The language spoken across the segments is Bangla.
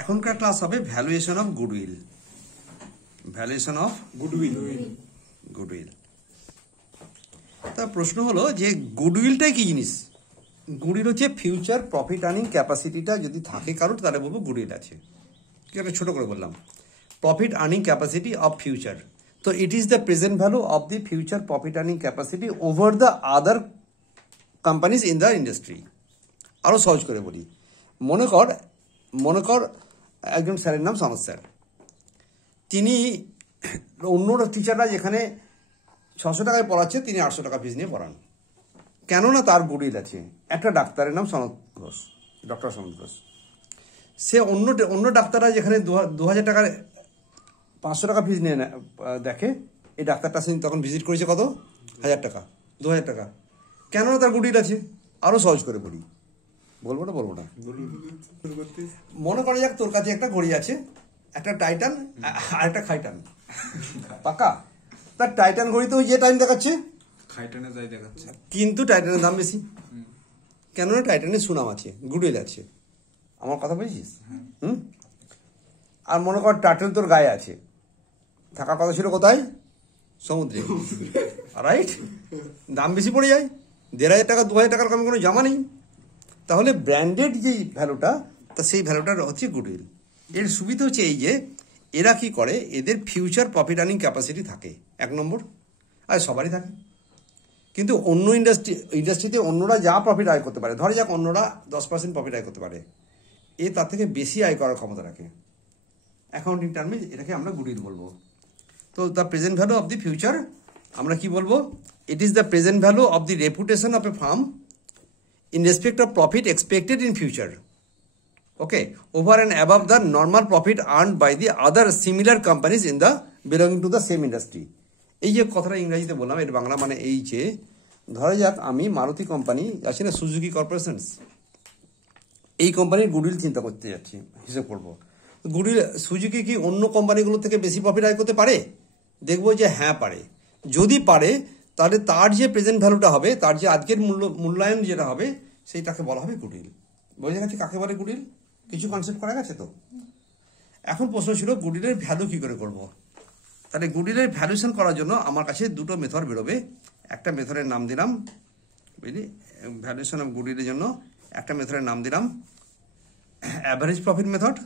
এখনকার ক্লাস হবে valuation of goodwill. Valuation of goodwill. তার প্রশ্ন হলো যে গুডউইলটাই কি জিনিস? গুডউইল হচ্ছে ফিউচার প্রফিট আর্নিং ক্যাপাসিটিটা যদি থাকে কারোর, তাহলে বলবো গুডউইল আছে। কি একটা ছোট করে বললাম, profit earning capacity of future. তো it is the present value of the future profit earning capacity over the other companies in the industry. আরও সহজ করে বলি, মনে কর একজন স্যারের নাম সনদ স্যার। তিনি অন্য টিচাররা যেখানে 600 টাকায় পড়াচ্ছে, তিনি 800 টাকা ফিস নিয়ে পড়ান। কেননা তার গুডউইল আছে। একটা ডাক্তারের নাম সনদ ঘোষ, ডক্টর সনদ ঘোষ। সে অন্য ডাক্তাররা যেখানে 2000 টাকার 500 টাকা ফিস নিয়ে দেখে, এই ডাক্তারটা সে তখন ভিজিট করেছে কত? 1000 টাকা, 2000 টাকা। কেননা তার গুডউইল আছে। আরও সহজ করে বলি, বলবো না মনে করা যাক তোর কাছে একটা ঘড়ি আছে, একটা টাইটান আর একটা খাইটান। পাকা? তার টাইটান ঘড়িতে যে টাইম দেখাচ্ছে, খাইটানে যাই দেখাচ্ছে, কিন্তু টাইটানের দাম বেশি। কেননা টাইটানের সুনাম আছে, গুডউইল আছে। আমার কথা বুঝছিস? আর মনে কর টার্টল তোর গায়ে আছে, থাকার কথা ছিল কোথায়? সমুদ্রে। রাইট? দাম বেশি পড়ে যায়। 1500 টাকা 2000 টাকার কমে কোনো জামা নেই। তাহলে ব্র্যান্ডেড যে ভ্যালুটা, তা সেই ভ্যালুটা হচ্ছে গুডউইল। এর সুবিধা হচ্ছে এই যে এরা কি করে, এদের ফিউচার প্রফিট আর্নিং ক্যাপাসিটি থাকে 1 নম্বর। আর সবারই থাকে, কিন্তু অন্য ইন্ডাস্ট্রিতে অন্যরা যা প্রফিট আয় করতে পারে, ধরে যাক অন্যরা 10% প্রফিট আয় করতে পারে, এ তার থেকে বেশি আয় করার ক্ষমতা রাখে। অ্যাকাউন্টিং টার্মে এটাকে আমরা গুডউইল বলবো। তো the present value of the future আমরা কি বলবো? ইট is the present value of the reputation of A farm in respect of profit expected in future, okay, over and above the normal profit earned by the other similar companies in the belonging to the same industry. এই যে কথাটা ইংরেজিতে বললাম, এর বাংলা মানে এই যে, ধরা যাক আমি মারুতি কোম্পানি আছে না, সুজুকি কর্পোরেশনস, এই কোম্পানির গুডউইল চিন্তা করতে যাচ্ছি, হিসেব করবো। গুডউইল সুজুকি কি অন্য কোম্পানিগুলো থেকে বেশি প্রফিট আয় করতে পারে? দেখবো যে হ্যাঁ পারে। যদি পারে, তাহলে তার যে প্রেজেন্ট ভ্যালুটা হবে, তার যে আজকের মূল্যায়ন যেটা হবে, সেইটাকে বলা হবে গুডউইল। বোঝা গেছে কাকে বলে গুডউইল? কিছু কনসেপ্ট করা গেছে তো। এখন প্রশ্ন ছিল গুডউইলের ভ্যালু কি করে করব। তাহলে গুডউইলের ভ্যালুয়েশন করার জন্য আমার কাছে দুটো মেথড বেরোবে। একটা মেথডের নাম দিলাম, বুঝলি, ভ্যালুয়েশন অফ গুডউইলের জন্য একটা মেথডের নাম দিলাম অ্যাভারেজ প্রফিট মেথড।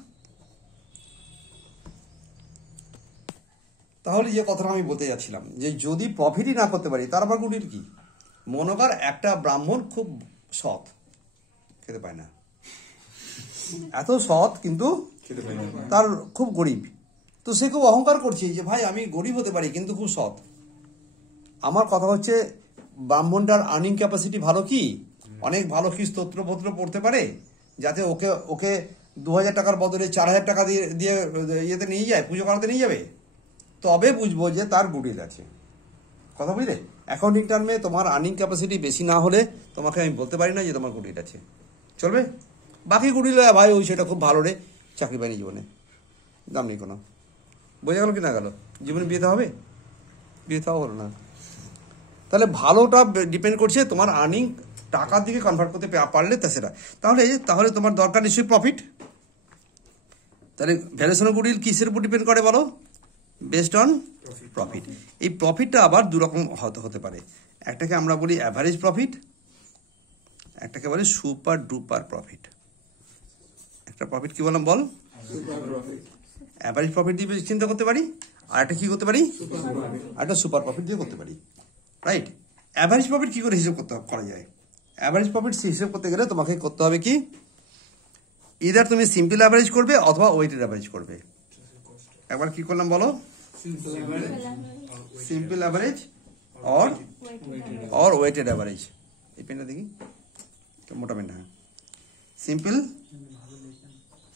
তাহলে যে কথাটা আমি বলতে যাচ্ছিলাম, যে যদি প্রফিটই না করতে পারি, তার আবার গুডউইল কি? মনে কর একটা ব্রাহ্মণ খুব সৎ, খেতে পায় না, এত সৎ কিন্তু তার খুব গরিব। তো সে খুব অহংকার করছে যে ভাই আমি গরিব হতে পারি কিন্তু খুব সৎ। আমার কথা হচ্ছে ব্রাহ্মণটার আর্নিং ক্যাপাসিটি ভালো কি? অনেক ভালো কি স্তোত্রপত্র পড়তে পারে, যাতে ওকে 2000 টাকার বদলে 4000 টাকা দিয়ে ইয়েতে নিয়ে যায়, পুজো করাতে নিয়ে যাবে। তবে বুঝবো যে তার গুডউইল আছে। কথা বুঝলে? অ্যাকাউন্টিং টার্মে তোমার আর্নিং ক্যাপাসিটি বেশি না হলে তোমাকে আমি বলতে পারি না যে তোমার গুডউইল আছে। চলবে? বাকি গুডউইল ভাই ওই সেটা খুব ভালো রে, চাকরি পাইনি জীবনে, দাম নেই কোনো। বোঝা গেল কি না গেল? জীবনে বিয়েতে হবে? বিয়েতেও হলো না। তাহলে ভালোটা ডিপেন্ড করছে তোমার আর্নিং টাকার দিকে কনভার্ট করতে পারলে তা সেটা। তাহলে তোমার দরকার নিশ্চয়ই প্রফিট। তাহলে ভ্যালুয়েশন অফ গুডউইল কিসের উপর ডিপেন্ড করে বলো? Based on profit. এই প্রফিটটা আবার দুরকম হতে পারে। একটাকে আমরা বলি অ্যাভারেজ প্রফিট, একটাকে বলি সুপার ডুপার প্রফিট। একটা প্রফিট কি বললাম বল? অ্যাভারেজ প্রফিট দিয়ে চিন্তা করতে পারি, আর একটা কি করতে পারি? একটা সুপার প্রফিট দিয়ে করতে পারি। রাইট? অ্যাভারেজ প্রফিট কি করে হিসেব করা যায়? অ্যাভারেজ প্রফিট হিসেব করতে গেলে তোমাকে করতে হবে কি, ইদার তুমি সিম্পল অ্যাভারেজ করবে অথবা ওয়েটেড অ্যাভারেজ করবে। একবার কি করলাম বলো? Simple average or weighted average. এই পেনটা দেখি, মোটা পেনটা। হ্যাঁ, সিম্পল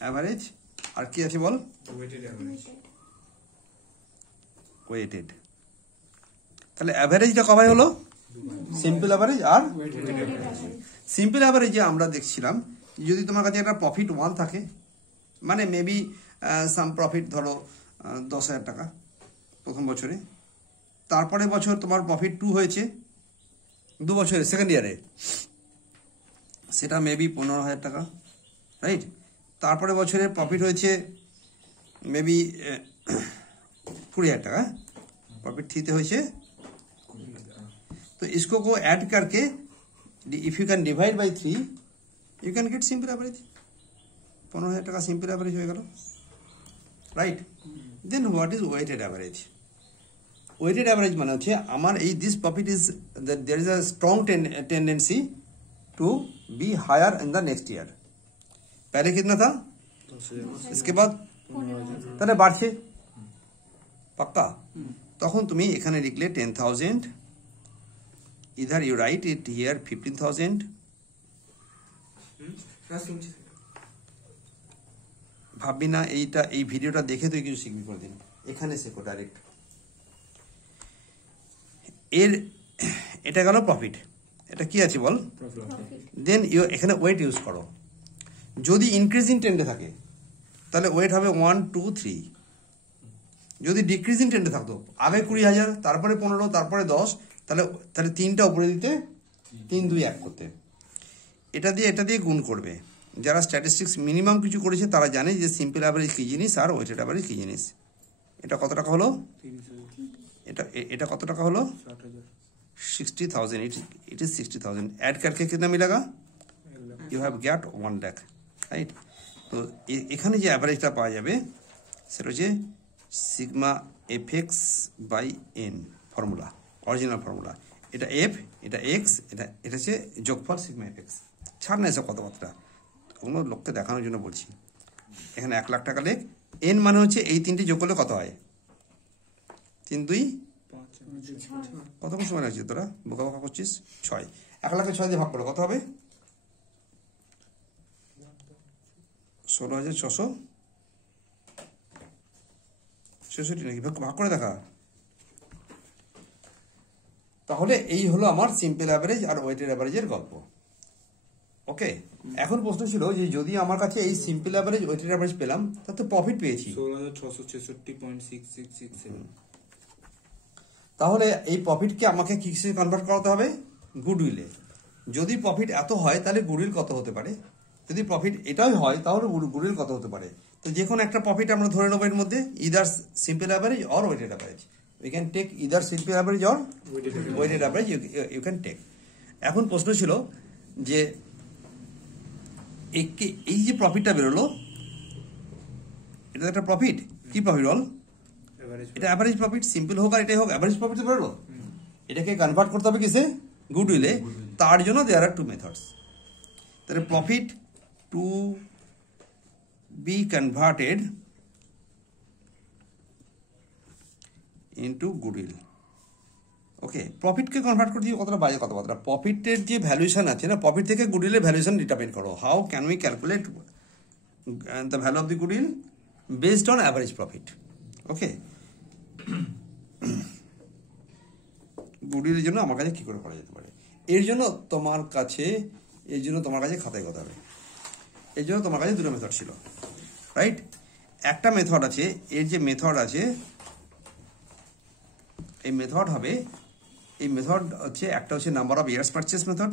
অ্যাভারেজ আর কি আছে বল? ওয়েটেড। তাহলে অ্যাভারেজটা কবে হলো? সিম্পল অ্যাভারেজ আর সিম্পল অ্যাভারেজে আমরা দেখছিলাম যদি তোমার কাছে একটা প্রফিট 1 থাকে, মানে মেবি সাম প্রফিট ধরো 10,000 টাকা প্রথম বছরে, তারপরে বছর তোমার প্রফিট 2 হয়েছে, 2 বছরে সেকেন্ড ইয়ারে সেটা মেবি 15,000 টাকা, রাইট? তারপরে বছরে প্রফিট হয়েছে মেবি 20,000 টাকা, प्रॉफिट 3 হয়েছে। तो इसको को ऐड करके if you can divide by 3 you can get simple average. 15,000 টাকা सिंपल एवरेज হয়ে গেল, right. Then what is weighted average? Weighted average মানে হচ্ছে আমার এই this profit is there is a strong tendency to be higher in the next year. पहले कितना था, 10,000 इसके बाद তাহলে বাড়ছে পাক্কা। তখন তুমি এখানে লিখলে 10,000, either you write it here 15,000। ভাববি না এইটা, এই ভিডিওটা দেখে তুই কিছু শিখবি কোনদিন, এখানে শেখো ডাইরেক্ট। এর এটা গেল প্রফিট, এটা কি আছে বল। দেন এখানে ওয়েট ইউজ করো। যদি ইনক্রিজিং ট্রেন্ডে থাকে তাহলে ওয়েট হবে 1 2 3। যদি ডিক্রিজিং ট্রেন্ডে থাকতো আগে 20,000 তারপরে 15 তারপরে 10, তাহলে 3টা উপরে দিতে 3 2 1 করতে। এটা দিয়ে গুণ করবে। যারা স্ট্যাটিস্টিক্স মিনিমাম কিছু করেছে তারা জানে যে সিম্পল অ্যাভারেজ কী জিনিস আর ওয়েটেড অ্যাভারেজ কী জিনিস। এটা কত টাকা হলো, এটা কত টাকা হলো, 60,000। It is 60,000। ऐड करके कितना मिलेगा, you have get 1 lakh, right. तो এখানে যে অ্যাভারেজটা পাওয়া যাবে সেটা হচ্ছে sigma F X by N formula, original formula. এটা এফ, এটা এক্স, এটা হচ্ছে যোগফল সিগমা এফএক্স। ছাড় না এসব কথাবার্তা, কোনো লোককে দেখানোর জন্য বলছি। এখানে 1 লাখ টাকা লেখ। এন মানে হচ্ছে এই 3টি যোগ করলে কত হয়, 3 2 কতক্ষণ সময় লাগছে তোরা বোকা বোকা করছিস। 6, 1 লাখে 6 দিয়ে ভাগ করো কত হবে, 16,666 নাকি, ভাগ করে দেখা। তাহলে এই হলো আমার সিম্পল অ্যাভারেজ আর ওয়েটেড অ্যাভারেজের গল্প। ওকে, এখন প্রশ্ন ছিল যে যদি আমার কাছে এই সিম্পল অ্যাভারেজ ওয়েটেড অ্যাভারেজ পেলাম তাতে প্রফিট পেয়েছি 16,666.667। তাহলে এই প্রফিটকে আমাকে কিসে কনভার্ট করাতে হবে, গুডউইলে। যদি প্রফিট এত হয় তাহলে গুডউইল কত হতে পারে, যদি প্রফিট এটাই হয় তাহলে গুডউইল কত হতে পারে। তো যে কোনো একটা প্রফিট আমরা ধরে নেবো এর মধ্যে, either simple average or weighted average. We can take either simple average or weighted average, you can take. এখন প্রশ্ন ছিল যে এই যে প্রফিটটা বেরোলো এটা একটা প্রফিট, কি প্রফিট বল, এটা অ্যাভারেজ প্রফিট। সিম্পল হোক আর এটাই হোক অ্যাভারেজ প্রফিট তো বেরোলো। এটাকে কনভার্ট করতে হবে কিসে, গুডউইলে। তার জন্য দেয়ার আর 2 মেথডস। তাহলে profit to be converted into goodwill. Okay, প্রফিটকে কনভার্ট করতে গিয়ে কতটা বাজে কথাবার্তা। প্রফিটের যে ভ্যালুয়েশন আছে না, প্রফিট থেকে গুডউইলের ভ্যালুয়েশন ডিটারমাইন করো। How can we calculate the value of the goodwill based on average profit. Okay, গুডউইলের জন্য আমার কাছে কি করে করা যেতে পারে, এর জন্য তোমার কাছে খাতায় কথা হবে। এর জন্য তোমার কাছে 2টো মেথড ছিল, রাইট। একটা মেথড আছে, এর যে মেথড আছে এই মেথড হবে, এই মেথড হচ্ছে একটা হচ্ছে number of years purchase method,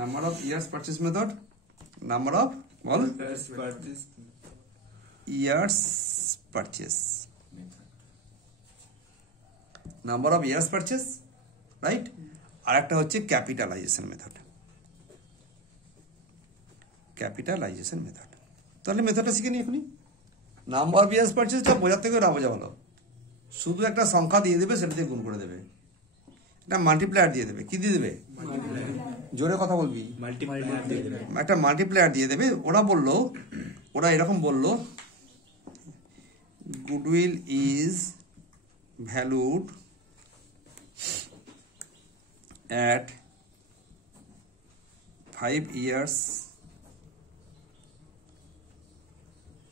number of years purchase method, number of বল years purchase, number of years purchase, right. আর একটা হচ্ছে ক্যাপিটালাইজেশন মেথড, ক্যাপিটালাইজেশন মেথড। তাহলে মেথডটা শিখে নি এখনই। নাম্বার অফ ইয়ার্স পারচেসটা বোঝার থেকে না বোঝা ভালো। শুধু একটা সংখ্যা দিয়ে দেবে, সেটা দিয়ে গুণ করে দেবে, একটা মাল্টিপ্লায়ার দিয়ে দেবে। কি দিয়ে দেবে, জোরে কথা বলবি, একটা মাল্টিপ্লায়ার দিয়ে দেবে। ওরা এরকম বললো goodwill is valued at 5 years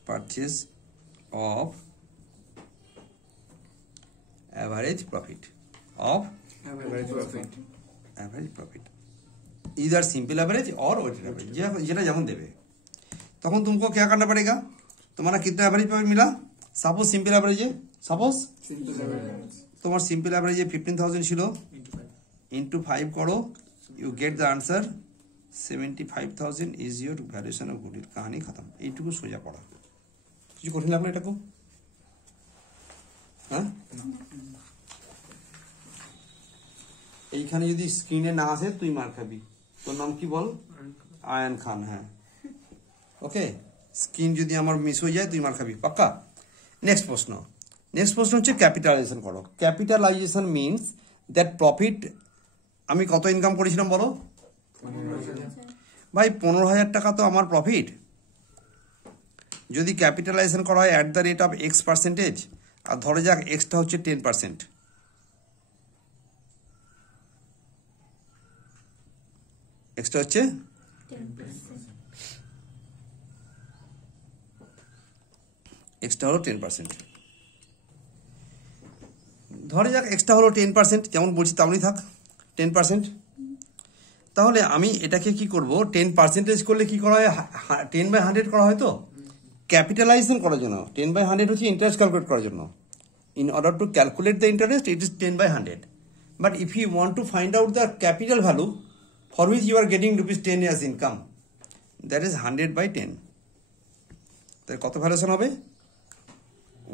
purchase of average profit either simple average or weighted average, যেটা যেমন দেবে। তখন तुमको क्या करना पड़ेगा, तुम्हारा कितना एवरेज प्रॉफिट मिला। सपोज सिंपल एवरेज है, सपोज তোমার সিম্পল এভারেজে 15,000 ছিল, ইন্টু 5 করো, you get the answer 75,000 is your valuation of goodwill. কাহানি খতম। এইটুকু সোজা পড়া। কিছু কঠিন লাগলো এটাকু? হ্যাঁ, এইখানে যদি স্ক্রিনে না আসে তুই মার খাবি। তোর নাম কি বল? আয়ান খান। হ্যাঁ, ওকে। স্ক্রিন যদি আমার মিস হয়ে যায় তুই মার খাবি, পাক্কা। নেক্সট প্রশ্ন হচ্ছে ক্যাপিটালাইজেশন করো। ক্যাপিটালাইজেশন মিনস দ্যাট প্রফিট, আমি কত ইনকাম করেছিলাম বলো ভাই? 15,000 টাকা তো আমার প্রফিট। যদি ক্যাপিটালাইজেশন করা হয় at the rate of X%, আর ধরে যাক এক্সটা হচ্ছে 10%, এক্সটা হচ্ছে 10%। ধরে যাক এক্সটা হলো 10%, যেমন বলছি তেমনই থাক 10%। তাহলে আমি এটাকে কি করব? 10% করলে কি করা হয়? 10/100 করা হয়। তো ক্যাপিটালাইজেশন করার জন্য 10/100 হচ্ছে ইন্টারেস্ট ক্যালকুলেট করার জন্য। In order to calculate the interest, it is 10/100. But if you want to find out the capital value for which you are getting ₹10 as income, that is 100/10. তাহলে কত ভ্যালুয়েশন হবে?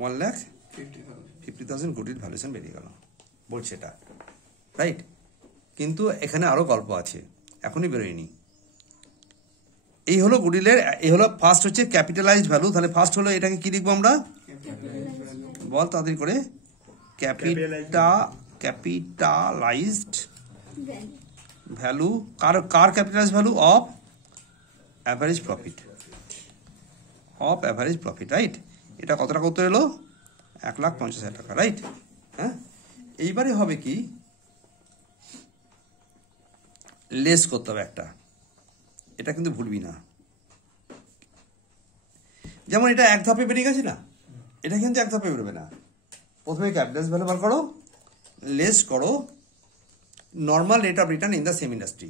1,50,000 গুডউইল ভ্যালুয়েশন বেরিয়ে গেল, বলছে এটা, রাইট? কিন্তু এখানে আরো গল্প আছে, এখনই বেরোয়নি। এই হলো গুডউইলের, এই হলো ফার্স্ট হচ্ছে ক্যাপিটালাইজড ভ্যালু। তাহলে ফার্স্ট হলো এটাকে কি লিখবো আমরা? বল তাড়াতাড়ি করে। Capitalised value. Car capitalised value? Of average profit, of average profit, right? এটা কত টাকা উত্তর এলো? 1,50,000 টাকা, রাইট? হ্যাঁ, এইবারে হবে কি, লেস করতে হবে একটা। এটা কিন্তু ভুলবি না। যেমন এটা এক ধাপে বেরিয়ে গেছে না, এটা কিন্তু এক ধাপে বেরোবে না। প্রথমে ক্যাপিটাল ভ্যালু বার করো, লেস করো normal rate of return in the same industry,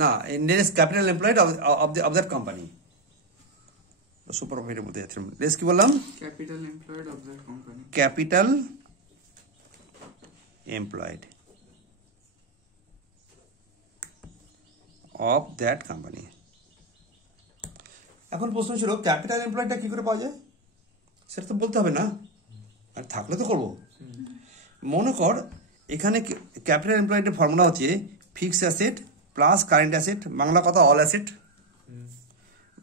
না less capital employed of that company. Super প্রফিটে বলতে যাচ্ছিলাম। লেস কি বললাম? Capital employed of that company. Capital employed of that company. এখন প্রশ্ন ছিল ক্যাপিটাল এমপ্লয়েডটা কি করে পাওয়া যায়? সেটা তো বলতে হবে না, আর থাকলে তো করবো। মনে কর এখানে ক্যাপিটাল এমপ্লয়েডের ফর্মুলা হচ্ছে fixed asset plus current asset, Bangla কথা all asset,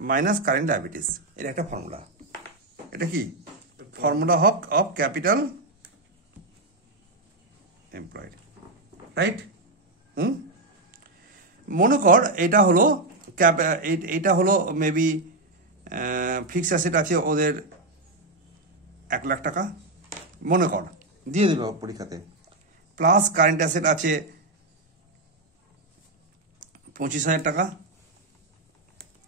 minus current liabilities. এর একটা ফর্মুলা। এটা কি formula of capital employed, right? মনে কর এটা হলো এটা হলো মেবি ফিক্সড অ্যাসেট আছে ওদের 1,00,000 টাকা, মনে কর, দিয়ে দেবে পরীক্ষাতে। প্লাস কারেন্ট অ্যাসেট আছে 25,000 টাকা।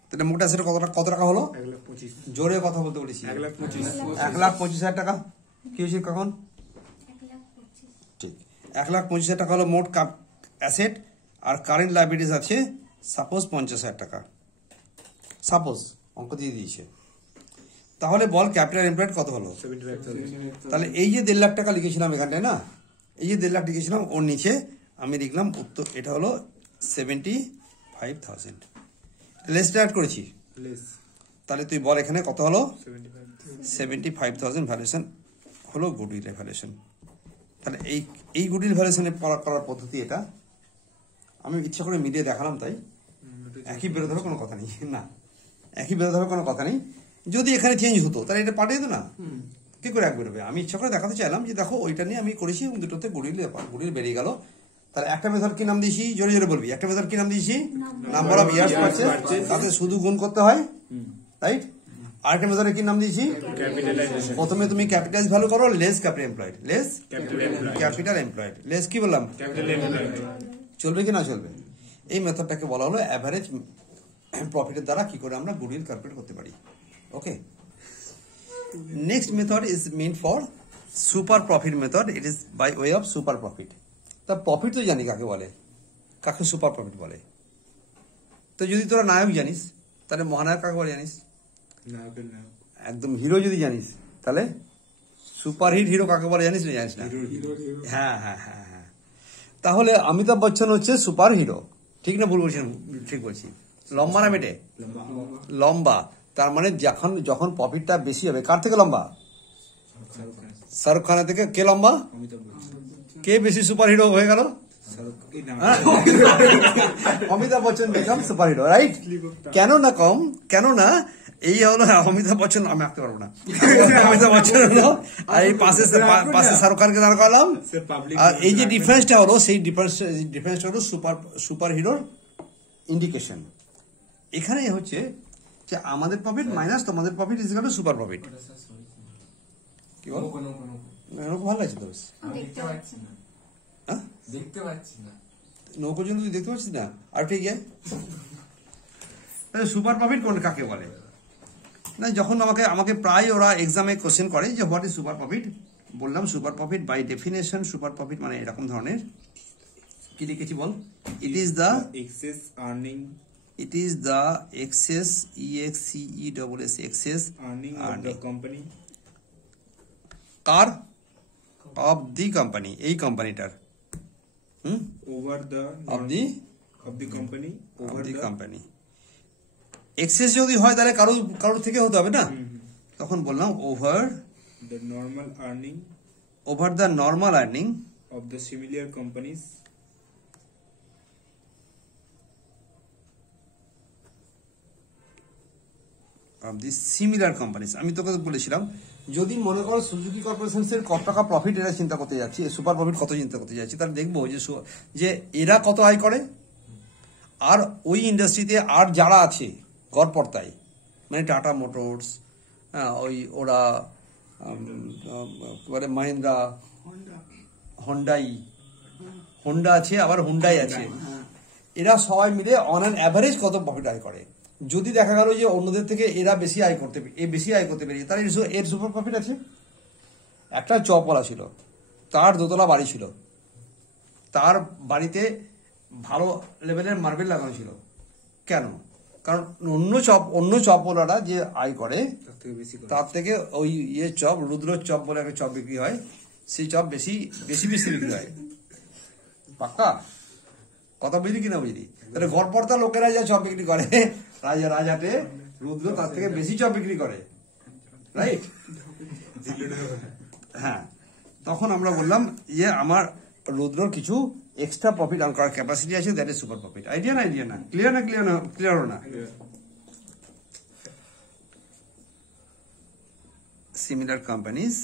তাহলে মোট অ্যাসেট কত টাকা হলো? 1,25,000। জোরে কথা বলতে বলেছি। 1,25,000 টাকা। কি হয়েছে কখন? ঠিক, 1,25,000 টাকা হলো মোট অ্যাসেট। আর কারেন্ট লায়াবিলিটিস আছে সাপোজ 50,000 টাকা, সাপোজ অঙ্ক দিয়ে দিয়েছে। তাহলে বল ক্যাপিটাল এমপ্লয়েড কত হলো? 75,000। তাহলে এই যে 1,50,000 টাকা লিখেছিলাম এখানটায়, না এই যে 1,50,000 লিখেছিলাম, ওর নিচে আমি লিখলাম উত্তর, এটা হলো 75,000। লেসটা অ্যাড করেছি। তাহলে তুই বল এখানে কত হলো? 75,000 ভ্যালুয়েশন হলো গুডউইল ভ্যালুয়েশন। তাহলে এই গুডউইল ভ্যালুয়েশনে করার পদ্ধতি এটা। আমি ইচ্ছা করে মিলিয়ে দেখালাম, তাই একই বেরোতে হবে কোনো কথা নেই, না একই বেরোতে হবে কোনো কথা নেই। যদি এখানে চেঞ্জ হতো তাহলে এটা পাঠিয়ে দিত না, কি করে এক বেরোবে? আমি ইচ্ছা করে দেখাতে চাইলাম যে দেখো ওইটা নিয়ে আমি করেছি এবং দুটোতে গুডউইল বেরিয়ে গেল। তাহলে একটা মেথড কি নাম দিয়েছি? জোরে জোরে বলবি। একটা মেথড কি নাম দিয়েছি? নাম্বার অফ ইয়ার্স পারচেজ, তাতে শুধু গুণ করতে হয়, রাইট? আরেকটা মেথডে কি নাম দিয়েছি? প্রথমে তুমি ক্যাপিটাল ভ্যালু করো, less capital employed, less capital employed, less কি বললাম? চলবে কি না চলবে? এই মেথডটাকে বলা হলো অ্যাভারেজ প্রফিটের দ্বারা কি করে আমরা গুডউইল ক্যালকুলেট করতে পারি। Okay, next method is mean for super profit method. It is by way of super profit. তা প্রফিট তো জানি কাকে বলে, কাকে সুপার প্রফিট বলে। তো যদি তোরা নায়ক জানিস তাহলে মহানায়ক কাকে বলে জানিস? একদম হিরো যদি জানিস তাহলে সুপার হিরো কাকে বলে জানিস না? জানিস না? হ্যাঁ হ্যাঁ হ্যাঁ হ্যাঁ। তাহলে অমিতাভ বচ্চন হচ্ছে সুপার হিরো, ঠিক না ভুল বলছি? ঠিক বলছি। লম্বা না বেটে? লম্বা। তার মানে যখন প্রফিটটা বেশি হবে, কার থেকে লম্বা? শাহরুখ খানের থেকে। কে লম্বা? কে বেশি সুপার হিরো হয়ে গেল? Amitabh Bachchan become super hero, right? কেননা এই হলো অমিতাভ বচ্চন, আমি আঁকতে পারবো না, অমিতাভ বচ্চন হলো, আর এই পাশে শাহরুখ খানকে দাঁড় করালাম। আর এই যে ডিফারেন্সটা হলো, সেই ডিফারেন্সটা হলো সুপার হিরোর ইন্ডিকেশন। এখানে হচ্ছে যে আমাদের প্রফিট মাইনাস তোমাদের profit is equal to super profit. কি বল? এরকম ভালো লাগছে তো বেশ। দেখতে পাচ্ছি না। হ্যাঁ, দেখতে পাচ্ছি না। নৌকো জন্য তুই দেখতে পাচ্ছিস না? আর ঠিক আছে, সুপার প্রফিট কোন কাকে বলে? না, যখন আমাকে প্রায় ওরা এক্সামে কোশ্চেন করে যে হোয়াট ইজ সুপার প্রফিট, বললাম super profit by definition, super profit মানে এরকম ধরনের। কি লিখেছি বল? It is the excess earning It is the excess, EXCESS, excess earning of the company কার? of the company, এই কোম্পানিটার। over the of the company over the company। Excess যদি হয় তাহলে কারোর থেকে হতে হবে না, তখন বললাম over the normal earning the normal earning of the similar companies of the similar companies। আমি তোকে বলেছিলাম, যদি মনে করো সুজুকি কর্পোরেশনের কত টাকা প্রফিট এরা চিন্তা করতে যাচ্ছি, সুপার প্রফিট কত চিন্তা করতে যাচ্ছি, তাহলে দেখবো যে এরা কত আয় করে, আর ওই ইন্ডাস্ট্রিতে আর যারা আছে গড়পড়তায়, মানে টাটা মোটরস, ওই ওরা মাহিন্দ্রা, হোন্ডা আছে, আবার হুন্ডাই আছে, এরা সবাই মিলে অন অ্যান অ্যাভারেজ কত প্রফিট আয় করে। যদি দেখা গেল যে অন্যদের থেকে এরা বেশি আয় করতে পেরেছে, তাহলে এর সুপার প্রফিট আছে। একটা চপওয়ালা ছিল, তার দোতলা বাড়ি ছিল, তার বাড়িতে ভালো লেভেলের মার্বেল লাগানো ছিল। কেন? কারণ অন্য চপওয়ালারা যে আয় করে তার থেকে ওই চপ, রুদ্র চপ বলে একটা চপ বিক্রি হয়, সেই চপ বেশি বিক্রি হয়। পাক্কা কথা বুঝলি কিনা বুঝলি? তাহলে গড়পড়তা লোকেরা যা চপ বিক্রি করে, রাজহাটে রুদ্র তার থেকে বেশি চপ বিক্রি করে, রাইট? হ্যাঁ, তখন আমরা বললাম যে আমার রুদ্রর কিছু এক্সট্রা প্রফিট আর্ন করার ক্যাপাসিটি আছে, that is super profit. Idea না? ক্লিয়ার হলো না? Similar companies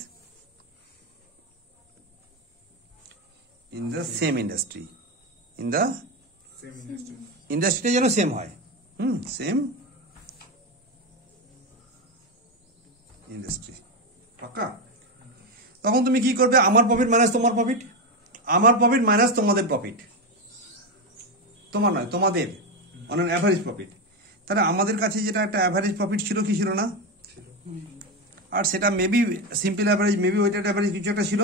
in the same industry, ইন্ডাস্ট্রিটা যেন সেম হয়, সেম ইন্ডাস্ট্রি। পাক্কা? তখন তুমি কি করবে? আমার প্রফিট মাইনাস তোমার প্রফিট, আমার প্রফিট মাইনাস তোমাদের প্রফিট, তোমার নয় তোমাদের, অন অ্যান অ্যাভারেজ প্রফিট। তাহলে আমাদের কাছে যেটা একটা অ্যাভারেজ প্রফিট ছিল, কি ছিল না? আর সেটা maybe simple average, maybe weighted average কিছু একটা ছিল।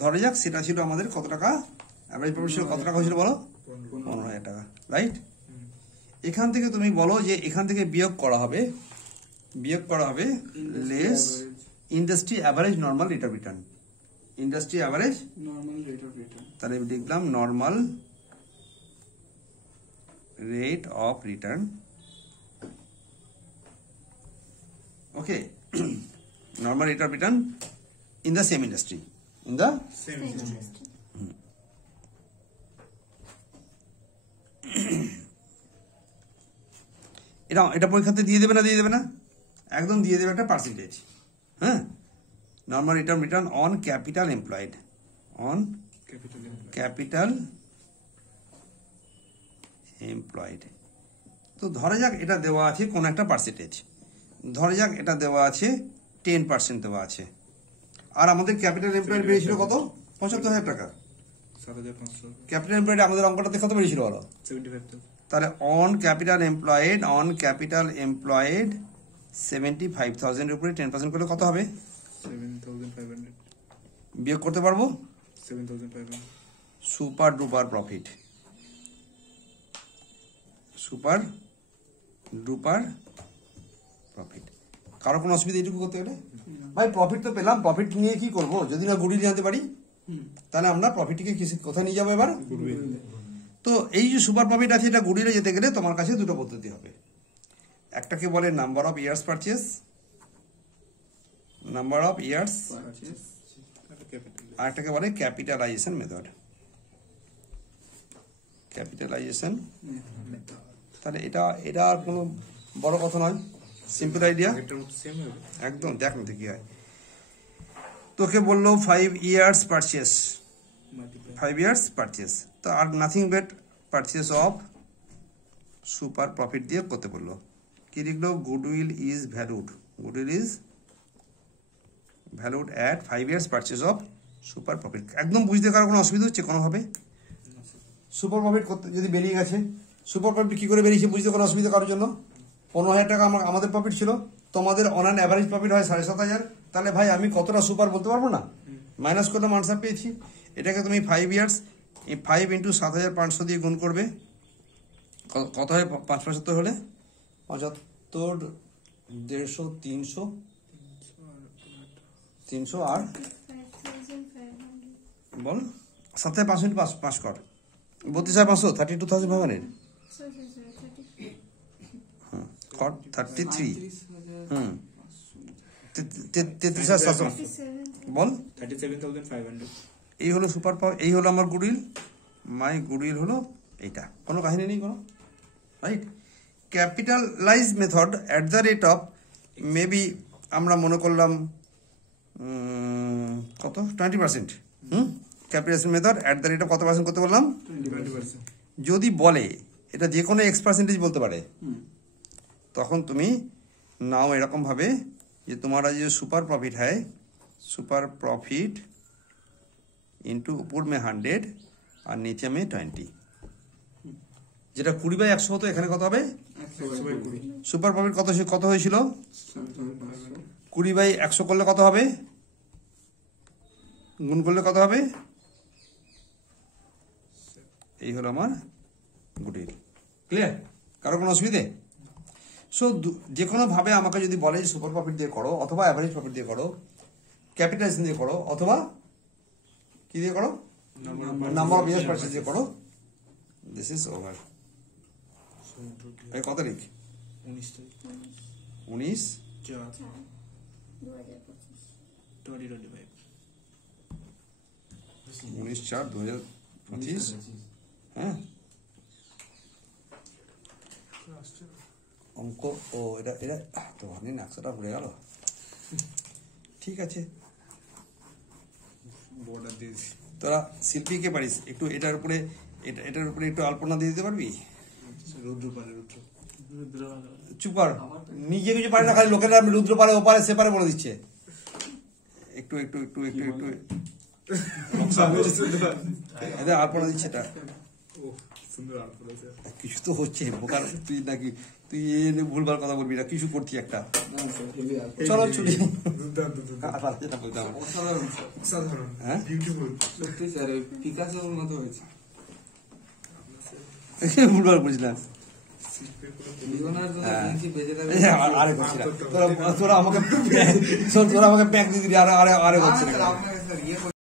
ধরে যাক সেটা ছিল আমাদের কত টাকা অ্যাভারেজ প্রফিট ছিল, কত টাকা হয়েছিল বলো? 15,000 টাকা, রাইট? এখান থেকে তুমি বলো যে এখান থেকে বিয়োগ করা হবে less industry average normal rate of return, industry average normal rate of return. তাহলে লিখলাম normal rate of return. Okay, normal rate of return in the same industry, same industry এটা পরীক্ষাতে দিয়ে দেবে না? একদম দিয়ে দেবে একটা পার্সেন্টেজ। হ্যাঁ, normal rate of return on capital employed, on capital employed. তো ধরা যাক এটা দেওয়া আছে কোন একটা পার্সেন্টেজ, ধরা যাক এটা দেওয়া আছে 10% দেওয়া আছে, আর আমাদের ক্যাপিটাল এমপ্লয়েড বেরিয়েছিল কত? 75,000 টাকা। 7,500 ক্যাপিটাল এমপ্লয়েড আমাদের অঙ্কটাতে কত বেরিয়েছিল বলো? 75,000 তাহলে অন ক্যাপিটাল এমপ্লয়েড 75,000 এর উপরে 10% করলে কত হবে? 7,500 বিয়োগ করতে পারবো? 7,500 super duper profit, super duper profit. কারো কোনো অসুবিধা এইটুকু করতে গেলে? ভাই প্রফিট তো পেলাম, প্রফিট নিয়ে কি করব? যদি না গুডউইল জানতে পারি, তাহলে আমরা প্রফিটটিকে কোথায় নিয়ে যাবো এবার? তো এই যে সুপার প্রফিট আছে, এটা গুডউইলে যেতে গেলে তোমার কাছে দুটো পদ্ধতি হবে। একটাকে বলে number of years purchase, number of years, Purchase. আর একটাকে বলে ক্যাপিটালাইজেশন মেথড। ক্যাপিটালাইজেশন, তাহলে এটা এটা আর কোনো বড় কথা নয়, সিম্পল আইডিয়া আগেরটার মতো সেম হবে। একদম। দেখ না তো কি হয়, তোকে বললো 5 years purchase, Multiply. 5 years purchase, তো আর nothing but purchase of super profit দিয়ে করতে বললো। কি লিখলো? Goodwill is valued, goodwill is valued at 5 years purchase of super profit. একদম বুঝতে কারো কোনো অসুবিধা হচ্ছে কোনোভাবে? সুপার প্রফিট করতে যদি বেরিয়ে গেছে, সুপার প্রফিট কি করে বেরিয়েছে বুঝতে কোনো অসুবিধা কারোর জন্য? 15,000 টাকা আমাদের প্রফিট ছিল, তোমাদের অন অ্যান অ্যাভারেজ প্রফিট হয় 7,500, তাহলে ভাই আমি কতটা সুপার বলতে পারবো না? মাইনাস করলাম, আনসার পেয়েছি। এটাকে তুমি 5 years 5 into 7,500 দিয়ে গুণ করবে, কত হয়? 5 হলে 75, 150, 300, 300 আর 5,500. বল 7,500 into 5 কর, 32,500, 32,500 Sorry, 30. কর 33, 35,500. 33,700 37. বল। 37,500. এই হলো সুপার পাওয়ার, এই হলো আমার গুডউইল। মাই গুডউইল হলো এইটা, কোনো কাহিনী নেই কোনো, right? Capitalise method at the rate of maybe আমরা মনে করলাম কত 20%। Capitalise method at the rate of কত পার্সেন্ট করতে বললাম? 20%. যদি বলে এটা যে কোনো X% বলতে পারে, তখন তুমি নাও এরকম ভাবে যে তোমারা যে सुपर प्रॉफिट है, सुपर प्रॉफिट इंटू ऊपर में 100 और नीचे में 20, যেটা 20/100 হতো, এখানে কত হবে? 100/20. সুপার প্রফিট কত হয়েছিল? 7,500. 20/100 করলে কত হবে? গুণ করলে কত হবে? এই হলো আমার গুডউইল। ক্লিয়ার? কারো কোনো অসুবিধে? সো যে কোনো ভাবে আমাকে যদি বলে যে সুপার প্রফিট দিয়ে করো, অথবা অ্যাভারেজ প্রফিট দিয়ে করো, ক্যাপিটালাইজেশন দিয়ে করো, অথবা কি দিয়ে করো, নাম্বার অফ ইয়ার্স পারচেজ দিয়ে করো, দিস ইজ ওভার। এই কত লিখ? 19 তারিখ 19 4 2025. 2025. 19/4/2025। হ্যাঁ, অঙ্ক ও এটা এটা তো অনেক একশোটা পড়ে গেল। ঠিক আছে, বর্ডার দিয়েছি। তোরা শিল্পীকে পারিস একটু এটার উপরে, এটার উপরে একটু আলপনা দিয়ে দিতে পারবি? রুদ্র পারে রুদ্র। চুপ কর, নিজে কিছু পারে না, খালি লোকেরা রুদ্র পারে, ও পারে, সে পারে বলে দিচ্ছে। একটু একটু একটু একটু একটু এদের আলপনা দিচ্ছে এটা। ও সুন্দর আর্ট করেছে। কিছু তো হচ্ছে বোকার, তুই নাকি তুই ভুলভাল কথা বলবি না, কিছু করছি একটা। না, sir, heavy আর- চলো ছুটি। দুর্দান্ত দুর্দান্ত আর যেটা বলতে হবে। অসাধারণ, sir. অসাধারণ হ্যাঁ? বিউটিফুল। সত্যি স্যার, পিকাসোর মতো হয়েছে। ভুলভাল বুঝলাম। শিল্পের কোনো লিওনার্দো দা হ্যাঁ। ভিঞ্চি বেঁচে থাকবে। আরে করছি না, তোরা আমাকে তোরা আমাকে প্যাক দিয়ে দিবি, আরে আরে আরে না, করছি স্যার, না। আপনাকে স্যার ইয়ে